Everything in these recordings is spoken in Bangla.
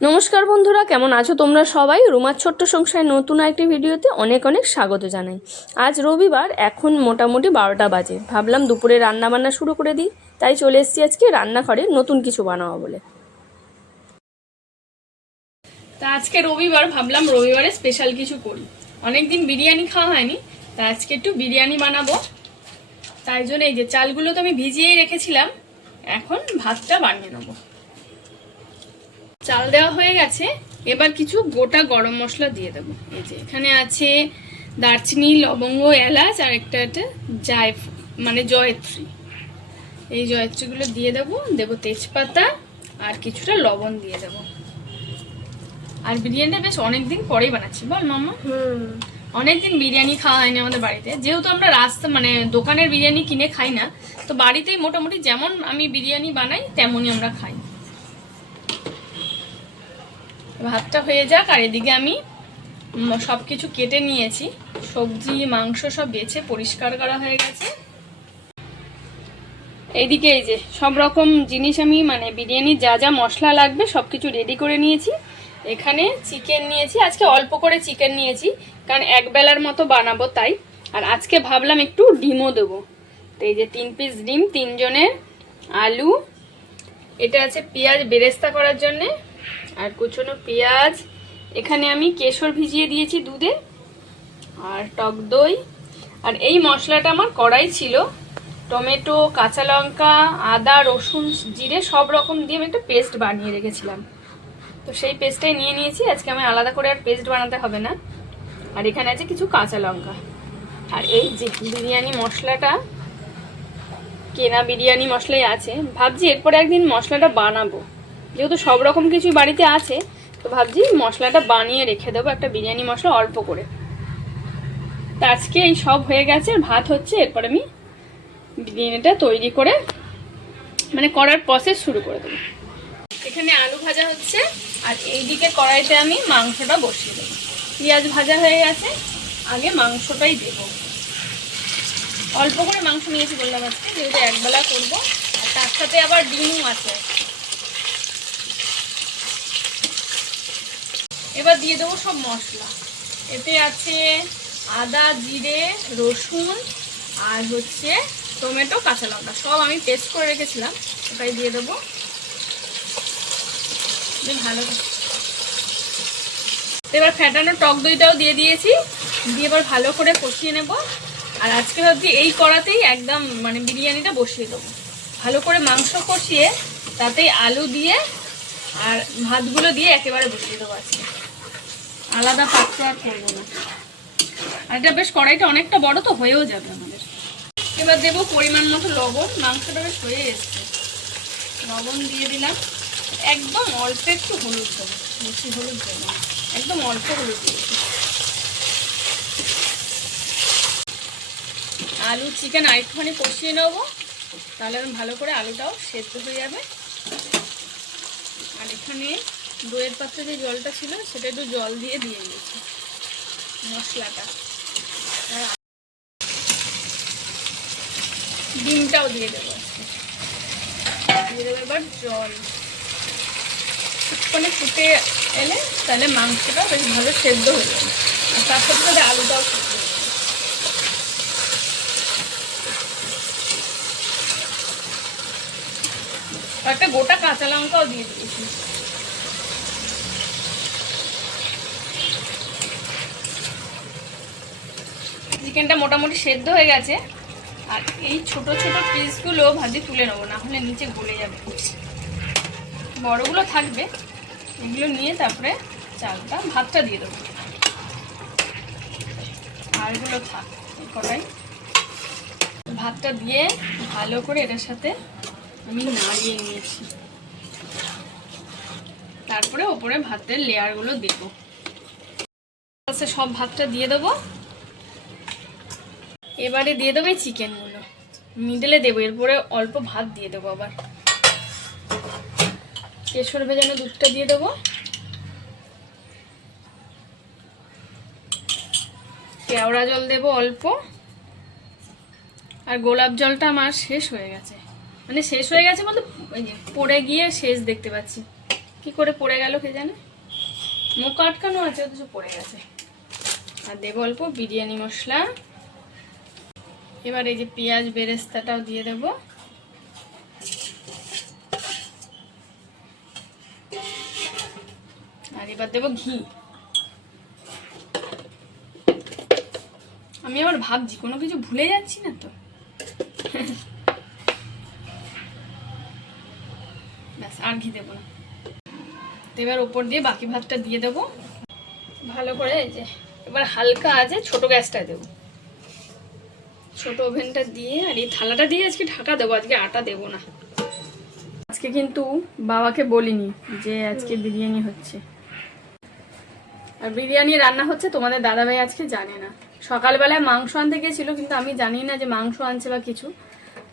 নমস্কার বন্ধুরা, কেমন আছো তোমরা সবাই? রুমার ছোট্ট সংসারের নতুন একটি ভিডিওতে অনেক অনেক স্বাগত জানাই। আজ রবিবার, এখন মোটামুটি বারোটা বাজে। ভাবলাম দুপুরে রান্না বান্না শুরু করে দিই। তাই চলে এসেছি আজকে রান্নাঘরে নতুন কিছু বানাবো বলে। তা আজকে রবিবার, ভাবলাম রবিবারে স্পেশাল কিছু করি। অনেকদিন বিরিয়ানি খাওয়া হয়নি, তা আজকে একটু বিরিয়ানি বানাবো। তাই জন্য এই যে চালগুলো তো আমি ভিজিয়েই রেখেছিলাম, এখন ভাতটা বানিয়ে নেব। চাল দেওয়া হয়ে গেছে। এবার কিছু গোটা গরম মশলা দিয়ে দেবো। এই যে এখানে আছে দারচিনি লবঙ্গ এলাচ আর একটা একটা জায় মানে জয়ত্রী। এই জয়ত্রীগুলো দিয়ে দেবো দেবো তেজপাতা আর কিছুটা লবণ দিয়ে দেবো। আর বিরিয়ানিটা বেশ অনেকদিন পরেই বানাচ্ছি বল মামা? অনেকদিন বিরিয়ানি খাওয়া হয়নি আমাদের বাড়িতে। যেহেতু আমরা রাস্তা মানে দোকানের বিরিয়ানি কিনে খাই না তো বাড়িতেই মোটামুটি যেমন আমি বিরিয়ানি বানাই তেমনই আমরা খাই। ভাতটা হয়ে যাক, আর এদিকে আমি সব কিছু কেটে নিয়েছি। সবজি, মাংস সব বেছে পরিষ্কার করা হয়ে গেছে। এইদিকে এই যে, সব রকম জিনিস আমি মানে বিরিয়ানির যা যা মশলা লাগবে সব কিছু রেডি করে নিয়েছি। এখানে চিকেন নিয়েছি, আজকে অল্প করে চিকেন নিয়েছি, কারণ এক বেলার মতো বানাবো তাই। আর আজকে ভাবলাম একটু ডিমও দেবো। তো এই যে তিন পিস ডিম, তিনজনের আলু, এটা আছে পেঁয়াজ বেরেস্তা করার জন্যে। আর কুচনো পেঁয়াজ। এখানে আমি কেশর ভিজিয়ে দিয়েছি দুধে আর টক দই। আর এই মশলাটা আমার কড়াই ছিল। টমেটো, কাঁচা লঙ্কা, আদা, রসুন, জিরে সব রকম দিয়ে আমি একটা পেস্ট বানিয়ে রেখেছিলাম। তো সেই পেস্টটাই নিয়ে নিয়েছি। আজকে আমি আলাদা করে আর পেস্ট বানাতে হবে না। আর এখানে আছে কিছু কাঁচা লঙ্কা। আর এই যে বিরিয়ানি মশলাটা, কেনা বিরিয়ানি মশলাই আছে। ভাবছি এরপরে একদিন মশলাটা বানাবো। যেহেতু সব রকম কিছুই বাড়িতে আছে, তো ভাবছি মশলাটা বানিয়ে রেখে দেবো একটা বিরিয়ানি মশলা অল্প করে। তা আজকে এই সব হয়ে গেছে ভাত হচ্ছে, এরপর আমি বিরিয়ানিটা তৈরি করে মানে করার প্রসেস শুরু করে দেবো। এখানে আলু ভাজা হচ্ছে, আর এইদিকে কড়াইতে আমি মাংসটা বসিয়ে দেবো। পেঁয়াজ ভাজা হয়ে গেছে, আগে মাংসটাই দেবো। অল্প করে মাংস নিয়েছি বললাম আজকে, যেহেতু একবেলা করব, আর তার সাথে আবার ডিমও আছে। এবার দিয়ে দেবো সব মশলা। এতে আছে আদা, জিরে, রসুন আর হচ্ছে টমেটো, কাঁচা লঙ্কা। সব আমি পেস্ট করে রেখেছিলাম, ওটাই দিয়ে দেবো। ভালো এবার ফ্যাটানো টক দইটাও দিয়ে দিয়েছি। দিয়ে এবার ভালো করে কষিয়ে নেব। আর আজকে ভাবছি এই কড়াতেই একদম মানে বিরিয়ানিটা বসিয়ে দেবো। ভালো করে মাংস কষিয়ে তাতেই আলু দিয়ে আর ভাতগুলো দিয়ে একেবারে বসিয়ে দেবো আজকে। আলাদা পাত্র আর করব না। আর এটা বেশ কড়াইটা অনেকটা বড় তো হয়েও যাবে আমাদের। এবার দেবো পরিমাণ মতো লবণ, মাংসটা বেশ হয়ে এসছে। লবণ দিয়ে দিলাম। একদম অল্প একটু হলুদ দেবো, বেশি হলুদ দেবো একদম অল্প হলুদ দিয়েছি আলু চিকেন আরেকটুখানি কষিয়ে নেব। তাহলে ভালো করে আলুটাও সেদ্ধ হয়ে যাবে। আর এখানে দইয়ের পাত্রে যে জলটা ছিল, সেটা একটু জল দিয়ে দিয়ে দিয়েছি। মশলাটা। ডিমটাও দিয়ে দেবো দিয়ে দেবো এবার জল। একটুখানি ফুটে এলে তাহলে মাংসটা বেশ ভালো সেদ্ধ হয়ে যাবে। আর তার সাথে সাথে আলুটাও একটা গোটা কাঁচা লঙ্কাও দিয়ে দিয়েছি। চিকেনটা মোটামুটি সেদ্ধ হয়ে গেছে। আর এই ছোট ছোট পিসগুলো ভাজি তুলে নেব, না হলে নিচে গলে যাবে। বড়গুলো থাকবে, এগুলো নিয়ে তারপরে চালটা, ভাতটা দিয়ে দেবো। আর এগুলো থাক কটাই। ভাতটা দিয়ে ভালো করে এটার সাথে আমি নাড়িয়ে নিয়েছি। তারপরে ওপরে ভাতের লেয়ারগুলো দেবো। সব ভাতটা দিয়ে দেবো। এবারে দিয়ে দেবো এই চিকেনগুলো। মিডলে দেবো, এরপরে অল্প ভাত দিয়ে দেবো আবার। কেশর ভেজানো দুধটা দিয়ে দেবো। কেওড়া জল দেবো অল্প। আর গোলাপ জলটা আমার শেষ হয়ে গেছে। মানে শেষ হয়ে গেছে বলতে ওই যে পড়ে গিয়ে শেষ দেখতে পাচ্ছি। কি করে পড়ে গেল কে জানে? মুখ আটকানো আছে, অথচ পড়ে গেছে। আর দেবো অল্প বিরিয়ানি মশলা। এবার এই যে পেঁয়াজ বেরেস্তাটাও দিয়ে দেব। আর এবার দেবো ঘি। আমি আবার ভাবছি, কোনো কিছু ভুলে যাচ্ছি না তো? ব্যাস, আর ঘি দেবো না। তো এবার ওপর দিয়ে বাকি ভাতটা দিয়ে দেবো। ভালো করে যে, এবার হালকা আছে, ছোট গ্যাসটা দেবো। ছোট ওভেনটা দিয়ে আর এই থালাটা দিয়ে আজকে ঢাকা দেবো আজকে আটা দেবো না। আজকে কিন্তু বাবাকে বলিনি যে আজকে বিরিয়ানি হচ্ছে। আর বিরিয়ানি রান্না হচ্ছে তোমাদের দাদাভাই আজকে জানে না। সকালবেলায় মাংস আনতে গেছিল কিন্তু আমি জানি না যে মাংস আনছে বা কিছু।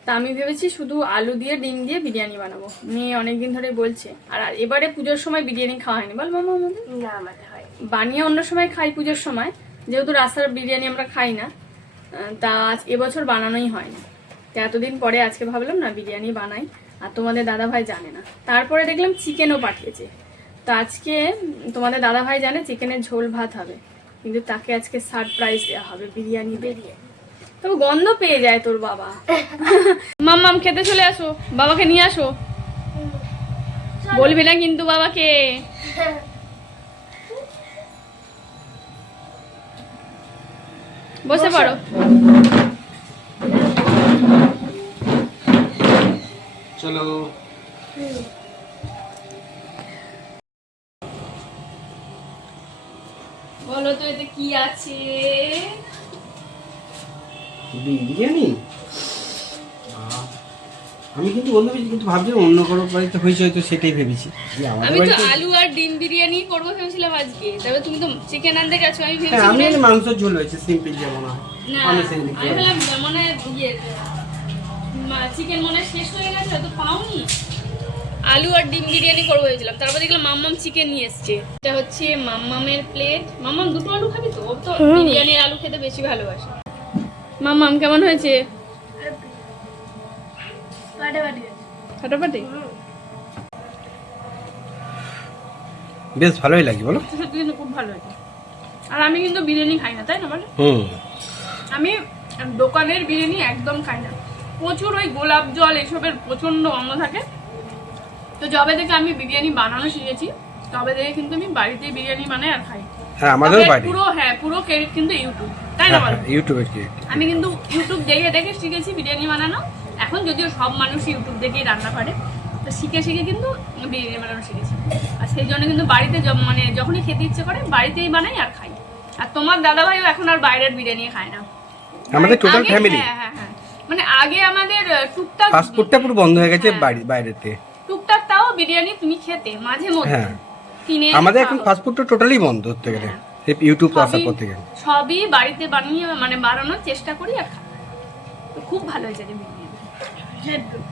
তা আমি ভেবেছি শুধু আলু দিয়ে ডিম দিয়ে বিরিয়ানি বানাবো। মেয়ে অনেকদিন ধরে বলছে আর এবারে পুজোর সময় বিরিয়ানি খাওয়া হয়নি। বল মামা আমাদের। না আমাদের হয় বানিয়ে অন্য সময় খাই পুজোর সময় যেহেতু রাস্তার বিরিয়ানি আমরা খাই না। তা আজ এবছর বানানোই হয় না তো এতদিন পরে আজকে ভাবলাম, না বিরিয়ানি বানাই। আর তোমাদের দাদা ভাই জানে না। তারপরে দেখলাম চিকেনও পাঠিয়েছে। তো আজকে তোমাদের দাদা ভাই জানে চিকেনের ঝোল ভাত হবে। কিন্তু তাকে আজকে সারপ্রাইজ দেওয়া হবে বিরিয়ানি বেরিয়ে। তবে গন্ধ পেয়ে যায় তোর বাবা। মাম্মাম খেতে চলে আসো। বাবাকে নিয়ে আসো। বলবি না কিন্তু বাবাকে। বসে পড়ো। চলো। বলো তো এতে কি আছে? বিরিয়ানি? আমি কিন্তু অন্য কিছু কিন্তু ভাবছিলাম অন্য কারও বাড়িতে হয়েছে হয়তো সেটাই ভেবেছি। যে আমাদের আমি তো বাড়িতে আলু আর ডিম বিরিয়ানি করব ভেবেছিলাম আজকে। তবে তুমি তো চিকেন আনতে গেছো আমি হ্যাঁ আমি ভেবেছি জানি মাংসের ঝোল হয়েছে সিম্পল যেমন হয়। না আমি আমি সেদিন ভাবলাম মনে হয় ইয়ে চিকেন মনে হয় শেষ হয়ে গেছে তো পাওনি। আলু আর ডিম বিরিয়ানি করব ভেবেছিলাম। তারপর দেখলাম মাম্মাম চিকেন নিয়ে এসছে। এটা হচ্ছে মাম্মামের প্লেট মাম্মাম দুটো আলু খাবি তো? ও তো বিরিয়ানির আলু খেতে বেশি ভালোবাসে। মাম্মাম কেমন হয়েছে? ফাটাফাটি? বেশ ভালোই লাগে বলো। সত্যি কিন্তু খুব ভালো আর আমি কিন্তু বিরিয়ানি খাই না তাই না হুম। আমি দোকানের বিরিয়ানি একদম খাই না। প্রচুর ওই গোলাপ জল এসবের প্রচণ্ড অন্ন থাকে। তো যবে থেকে আমি বিরিয়ানি বানানো শিখেছি তবে থেকে কিন্তু আমি বাড়িতেই বিরিয়ানি বানাই আর খাই। হ্যাঁ আমাদেরও তবে বাড়ি পুরো হ্যাঁ পুরো ক্রেডিট কিন্তু ইউটিউব তাই না হ্যাঁ বলো? হ্যাঁ, ইউটিউবের কি আমি কিন্তু ইউটিউব দেখে দেখে শিখেছি বিরিয়ানি বানানো। এখন যদিও সব মানুষ ইউটিউব দেখেই রান্না করে তো শিখে শিখে কিন্তু বিরিয়ানি বানানো শিখেছি। আর সেই জন্য কিন্তু বাড়িতে মানে যখনই খেতে ইচ্ছে করে বাড়িতেই বানাই আর খাই। আর তোমার দাদা ভাইও এখন আর বাইরের বিরিয়ানি খায় না। আমাদের টোটাল ফ্যামিলি হ্যাঁ, হ্যাঁ, হ্যাঁ। মানে আগে আমাদের টুকটাক ফাস্টফুডটা পুরো বন্ধ হয়ে গেছে হ্যাঁ। বাড়ি বাইরেতে টুকটাক তাও বিরিয়ানি তুমি খেতে মাঝে মধ্যে। হ্যাঁ। কিনে আমাদের এখন। ফাস্টফুডটা টোটালি বন্ধ ধরতে গেলে। এই ইউটিউব আসার সবই- পর থেকে সবই বাড়িতে বানিয়ে মানে বানানোর চেষ্টা করি আর খুব ভালো হয়েছে রে বিরিয়ানি